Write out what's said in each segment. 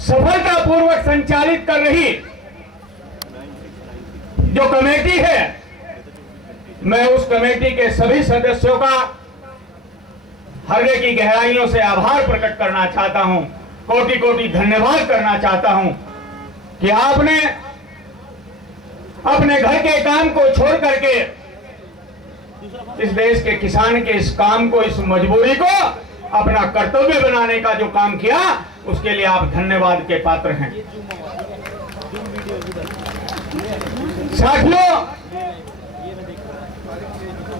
सफलतापूर्वक संचालित कर रही जो कमेटी है, मैं उस कमेटी के सभी सदस्यों का हृदय की गहराइयों से आभार प्रकट करना चाहता हूं, कोटि कोटि धन्यवाद करना चाहता हूं कि आपने अपने घर के काम को छोड़ करके इस देश के किसान के इस काम को, इस मजबूरी को अपना कर्तव्य बनाने का जो काम किया, उसके लिए आप धन्यवाद के पात्र हैं। साथियों,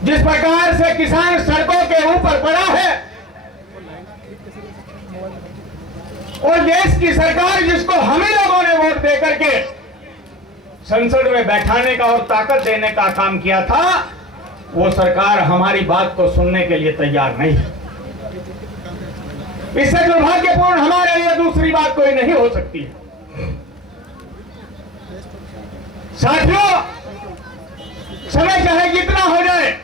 जिस प्रकार से किसान सड़कों के ऊपर पड़ा है और देश की सरकार जिसको हम ही लोगों ने वोट देकर के संसद में बैठाने का और ताकत देने का काम किया था, वो सरकार हमारी बात को सुनने के लिए तैयार नहीं है। इससे दुर्भाग्यपूर्ण हमारे लिए दूसरी बात कोई नहीं हो सकती है। साथियों, समय चाहे जितना हो जाए,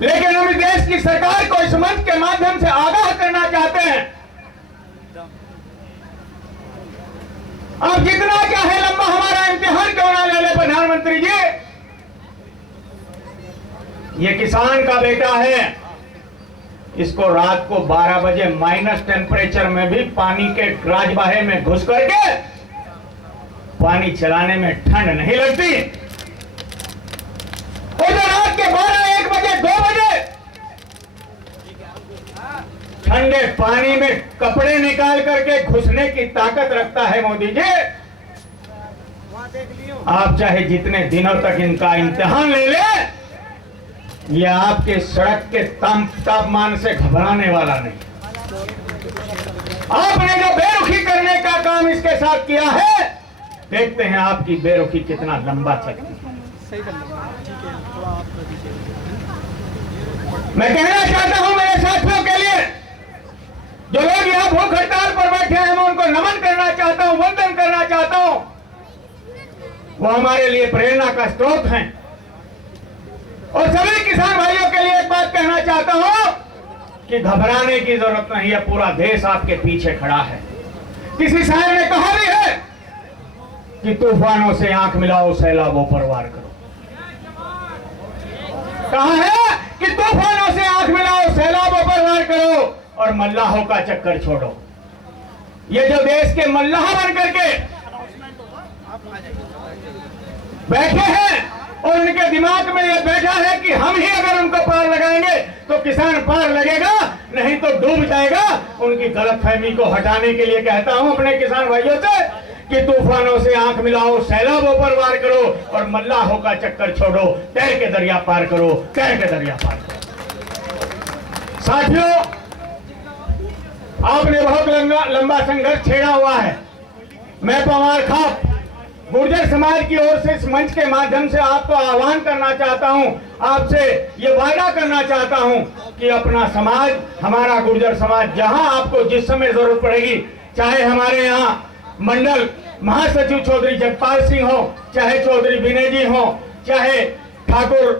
लेकिन हम देश की सरकार को इस मंच के माध्यम से आगाह करना चाहते हैं, आप जितना चाहे लंबा हमारा इम्तिहान क्यों ना ले ले प्रधानमंत्री जी, ये किसान का बेटा है, इसको रात को 12 बजे माइनस टेम्परेचर में भी पानी के राजबाहे में घुस करके पानी चलाने में ठंड नहीं लगती। और जो रात के 12, 1 बजे, 2 बजे ठंडे पानी में कपड़े निकाल करके घुसने की ताकत रखता है मोदी जी, आप चाहे जितने दिनों तक इनका इम्तिहान ले ले, ये आपके सड़क के तापमान से घबराने वाला नहीं। आपने जो बेरुखी करने का काम इसके साथ किया है, देखते हैं आपकी बेरुखी कितना लंबा चलती है। मैं कहना चाहता हूं मेरे साथियों के लिए, जो लोग यहाँ भूख हड़ताल पर बैठे हैं, मैं उनको नमन करना चाहता हूं, वंदन करना चाहता हूं। वो हमारे लिए प्रेरणा का स्रोत हैं। और सभी किसान भाइयों के लिए एक बात कहना चाहता हूं कि घबराने की जरूरत नहीं है, पूरा देश आपके पीछे खड़ा है। किसी शायर ने कहा भी है कि तूफानों से आंख मिलाओ, सैलाबों पर वार करो। कहा है कि तूफानों से आंख मिलाओ, सैलाबों पर वार करो और मल्लाहों का चक्कर छोड़ो। ये जो देश के मल्लाह बन करके बैठे हैं और उनके दिमाग में ये बैठा है कि हम ही अगर उनको पार लगाएंगे तो किसान पार लगेगा, नहीं तो डूब जाएगा, उनकी गलतफहमी को हटाने के लिए कहता हूं अपने किसान भाइयों से कि तूफानों से आंख मिलाओ, सैलाबों पर वार करो और मल्लाहों का चक्कर छोड़ो, तैर के दरिया पार करो, तैर के दरिया पार करो। साथियों, आपने बहुत लंबा संघर्ष छेड़ा हुआ है। मैं पवार खाप गुर्जर समाज की ओर से इस मंच के माध्यम से आपको आह्वान करना चाहता हूं, आपसे ये वादा करना चाहता हूं कि अपना समाज, हमारा गुर्जर समाज, जहां आपको जिस समय जरूरत पड़ेगी, चाहे हमारे यहाँ मंडल महासचिव चौधरी जगपाल सिंह हो, चाहे चौधरी विनय जी हो, चाहे ठाकुर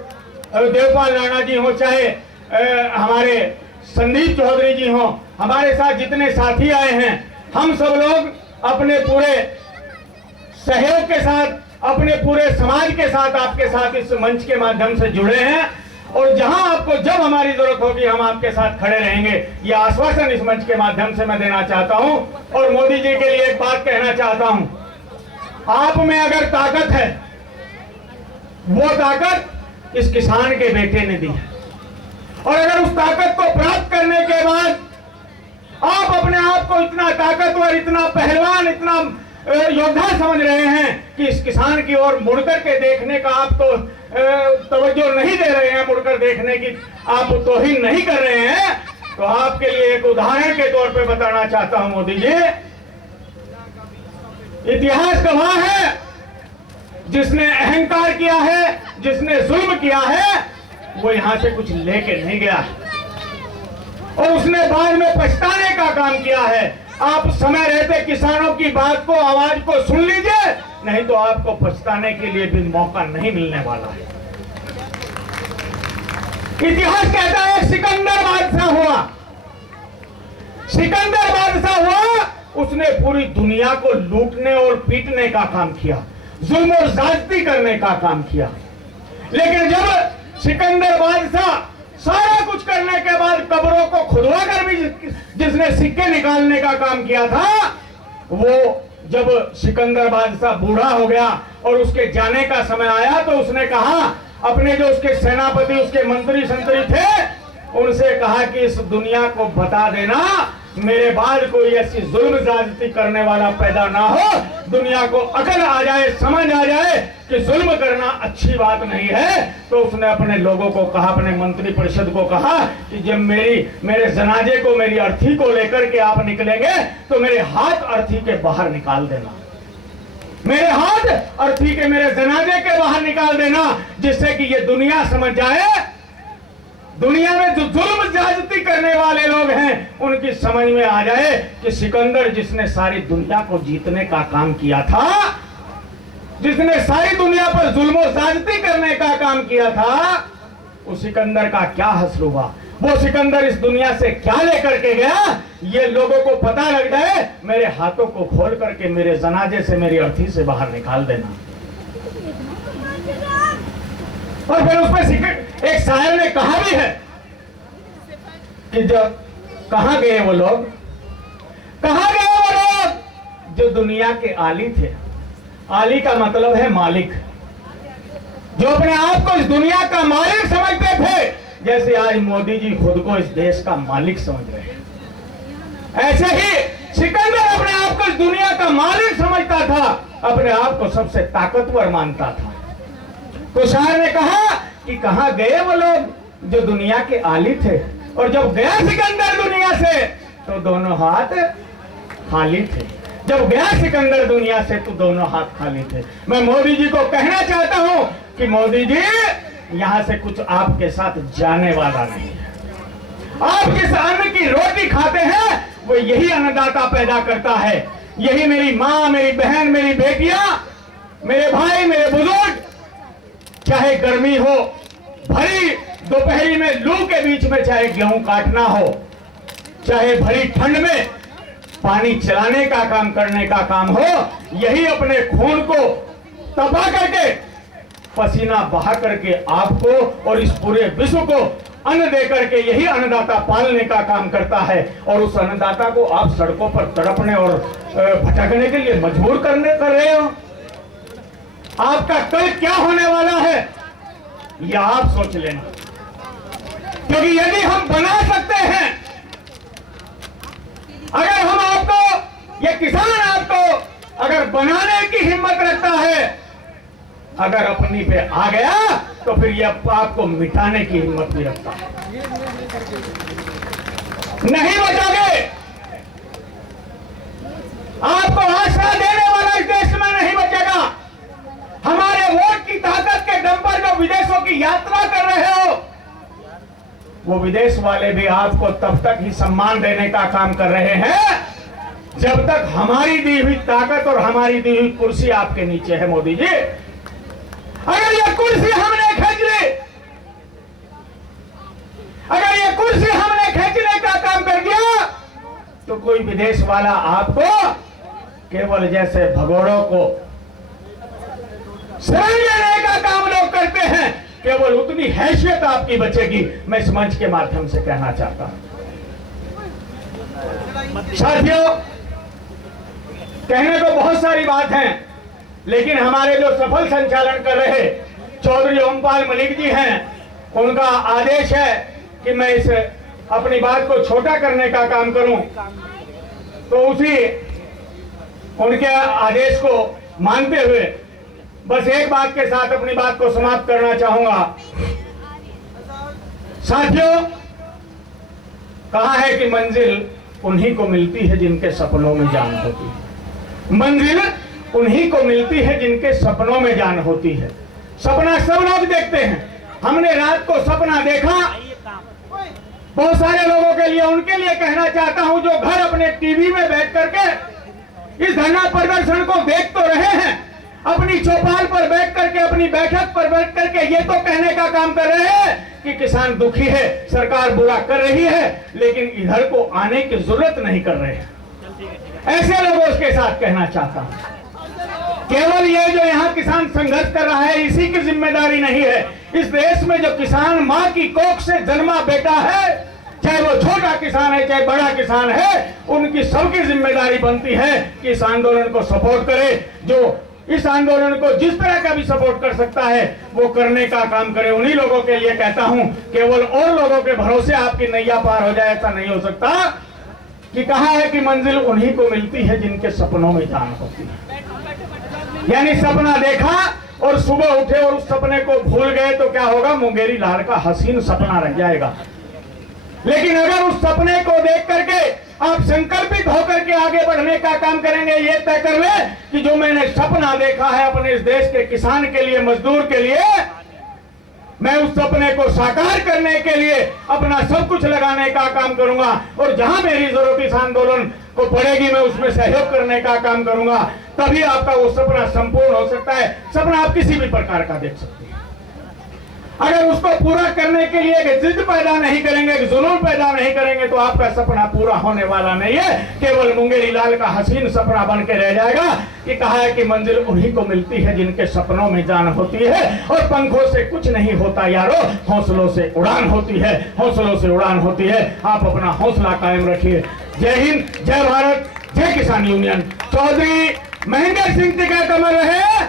देवपाल राणा जी हो, चाहे हमारे संदीप चौधरी जी हो, हमारे साथ जितने साथी आए हैं, हम सब लोग अपने पूरे सहयोग के साथ, अपने पूरे समाज के साथ, आपके साथ इस मंच के माध्यम से जुड़े हैं और जहां आपको जब हमारी जरूरत होगी हम आपके साथ खड़े रहेंगे। यह आश्वासन इस मंच के माध्यम से मैं देना चाहता हूं। और मोदी जी के लिए एक बात कहना चाहता हूं, आप में अगर ताकत है, वो ताकत इस किसान के बेटे ने दी है, और अगर उस ताकत को प्राप्त करने के बाद आप अपने आप को इतना ताकतवर, इतना पहलवान, इतना योद्धा समझ रहे हैं कि इस किसान की ओर मुड़कर के देखने का आप तो तवज्जो नहीं दे रहे हैं, मुड़कर देखने की आप तौहीन नहीं कर रहे हैं, तो आपके लिए एक उदाहरण के तौर पे बताना चाहता हूं मोदी जी, इतिहास गवाह है, जिसने अहंकार किया है, जिसने जुल्म किया है, वो यहां से कुछ लेके नहीं गया और उसने बाद में पछताने का काम किया है। आप समय रहते किसानों की बात को, आवाज को सुन लीजिए, नहीं तो आपको पछताने के लिए भी मौका नहीं मिलने वाला है। इतिहास कहता है सिकंदर बादशाह हुआ, सिकंदर उसने पूरी दुनिया को लूटने और पीटने का काम किया, जुल्म और ज्यादती करने का काम किया। लेकिन जब सिकंदर बादशाह सारा कुछ करने के बाद कब्रों को खुदवा कर भी जिसने सिक्के निकालने का काम किया था, वो जब सिकंदर बादशाह बूढ़ा हो गया और उसके जाने का समय आया तो उसने कहा, अपने जो उसके सेनापति, उसके मंत्री संतरी थे, उनसे कहा कि इस दुनिया को बता देना मेरे बाद कोई ऐसी जुल्म ज्यादती करने वाला पैदा ना हो, दुनिया को अकल आ जाए, समझ आ जाए कि जुल्म करना अच्छी बात नहीं है। तो उसने अपने लोगों को कहा, अपने मंत्री परिषद को कहा कि जब मेरे जनाजे को, मेरी अर्थी को लेकर के आप निकलेंगे तो मेरे हाथ अर्थी के बाहर निकाल देना, मेरे हाथ अर्थी के मेरे जनाजे के बाहर निकाल देना, जिससे कि ये दुनिया समझ जाए, दुनिया में जो जुल्म ज्यादती करने वाले लोग हैं उनकी समझ में आ जाए कि सिकंदर जिसने सारी दुनिया को जीतने का काम किया था, जिसने सारी दुनिया पर जुल्म ज्यादती करने का काम किया था, उस सिकंदर का क्या हश्र हुआ, वो सिकंदर इस दुनिया से क्या लेकर के गया, ये लोगों को पता लग जाए, मेरे हाथों को खोल करके मेरे जनाजे से, मेरी अर्थी से बाहर निकाल देना। और फिर उसमें एक शायर ने कहा भी है कि जब कहां गए वो लोग, कहां गए वो लोग जो दुनिया के आली थे। आली का मतलब है मालिक, जो अपने आप को इस दुनिया का मालिक समझते थे, जैसे आज मोदी जी खुद को इस देश का मालिक समझ रहे हैं। ऐसे ही सिकंदर अपने आप को इस दुनिया का मालिक समझता था, अपने आप को सबसे ताकतवर मानता था। तो शायर ने कहा कि कहां गए वो लोग जो दुनिया के आली थे, और जब गया सिकंदर दुनिया से तो दोनों हाथ खाली थे। जब गया सिकंदर दुनिया से तो दोनों हाथ खाली थे। मैं मोदी जी को कहना चाहता हूं कि मोदी जी, यहां से कुछ आपके साथ जाने वाला नहीं है। आप जिस अन्न की रोटी खाते हैं वो यही अन्नदाता पैदा करता है। यही मेरी माँ, मेरी बहन, मेरी बेटियां, मेरे भाई, मेरे बुजुर्ग, चाहे गर्मी हो, भरी दोपहरी में लू के बीच में चाहे गेहूं काटना हो, चाहे भरी ठंड में पानी चलाने का काम करने का काम हो, यही अपने खून को तपा करके, पसीना बहा करके आपको और इस पूरे विश्व को अन्न दे करके यही अन्नदाता पालने का काम करता है। और उस अन्नदाता को आप सड़कों पर तड़पने और भटकने के लिए मजबूर कर रहे हो। आपका कल क्या होने वाला है यह आप सोच लेना, क्योंकि यदि हम बना सकते हैं, अगर हम आपको, ये किसान आपको अगर बनाने की हिम्मत रखता है, अगर अपनी पे आ गया तो फिर ये आपको मिटाने की हिम्मत भी रखता है। नहीं बचोगे, आपको आश्रय देने वाला इस देश में नहीं बचेगा। हमारे वोट की ताकत के दम पर जो विदेशों की यात्रा कर रहे हो, वो विदेश वाले भी आपको तब तक ही सम्मान देने का काम कर रहे हैं जब तक हमारी दी हुई ताकत और हमारी दी हुई कुर्सी आपके नीचे है। मोदी जी, अगर ये कुर्सी हमने खींच ली, अगर ये कुर्सी हमने खींचने का काम कर दिया, तो कोई विदेश वाला आपको केवल जैसे भगोड़ों को शरण लेने का काम लोग करते हैं, केवल उतनी हैसियत आपकी बचेगी। मैं इस मंच के माध्यम से कहना चाहता हूं साथियों, कहने को बहुत सारी बात है, लेकिन हमारे जो सफल संचालन कर रहे चौधरी ओमपाल मलिक जी हैं, उनका आदेश है कि मैं इस अपनी बात को छोटा करने का काम करूं, तो उसी उनके आदेश को मानते हुए बस एक बात के साथ अपनी बात को समाप्त करना चाहूंगा। साथियों, कहा है कि मंजिल उन्हीं को मिलती है जिनके सपनों में जान होती है। मंजिल उन्हीं को मिलती है जिनके सपनों में जान होती है। सपना सब लोग देखते हैं। हमने रात को सपना देखा, बहुत सारे लोगों के लिए, उनके लिए कहना चाहता हूं जो घर अपने टीवी में बैठ करके इस धरना प्रदर्शन को देख तो रहे हैं, अपनी चौपाल पर बैठ करके, अपनी बैठक पर बैठ करके ये तो कहने का काम कर रहे हैं कि किसान दुखी है, सरकार बुरा कर रही है, लेकिन इधर को आने की जरूरत नहीं कर रहे हैं। ऐसे लोगों के साथ कहना चाहता हूं, केवल ये जो यहाँ किसान संघर्ष कर रहा है इसी की जिम्मेदारी नहीं है। इस देश में जो किसान माँ की कोख से जन्मा बेटा है, चाहे वो छोटा किसान है चाहे बड़ा किसान है, उनकी सबकी जिम्मेदारी बनती है कि इस आंदोलन को सपोर्ट करे। जो इस आंदोलन को जिस तरह का भी सपोर्ट कर सकता है वो करने का काम करे। उन्हीं लोगों के लिए कहता हूं, केवल और लोगों के भरोसे आपकी नैया पार हो जाए, ऐसा नहीं हो सकता। कि कहा है कि मंजिल उन्हीं को मिलती है जिनके सपनों में जान होती है। यानी सपना देखा और सुबह उठे और उस सपने को भूल गए तो क्या होगा? मुंगेरी लाल का हसीन सपना रह जाएगा। लेकिन अगर उस सपने को देख करके आप संकल्पित होकर के आगे बढ़ने का काम करेंगे, ये तय कर ले कि जो मैंने सपना देखा है अपने इस देश के किसान के लिए, मजदूर के लिए, मैं उस सपने को साकार करने के लिए अपना सब कुछ लगाने का काम करूंगा। और जहां मेरी जरूरत इस आंदोलन को पड़ेगी मैं उसमें सहयोग करने का काम करूंगा। तभी आपका वो सपना संपूर्ण हो सकता है। सपना आप किसी भी प्रकार का देख सकते हैं। अगर उसको पूरा करने के लिए एक जिद पैदा नहीं करेंगे, एक जुनून पैदा नहीं करेंगे तो आपका सपना पूरा होने वाला नहीं है। केवल मुंगेरी लाल का हसीन सपना बन के रह जाएगा कि कहा है कि मंजिल उन्हीं को मिलती है जिनके सपनों में जान होती है। और पंखों से कुछ नहीं होता यारो, हौसलों से उड़ान होती है, हौसलों से उड़ान होती है। आप अपना हौसला कायम रखिए। जय हिंद, जय भारत, जय किसान यूनियन। चौधरी महेंद्र सिंह जी का कमर रहे।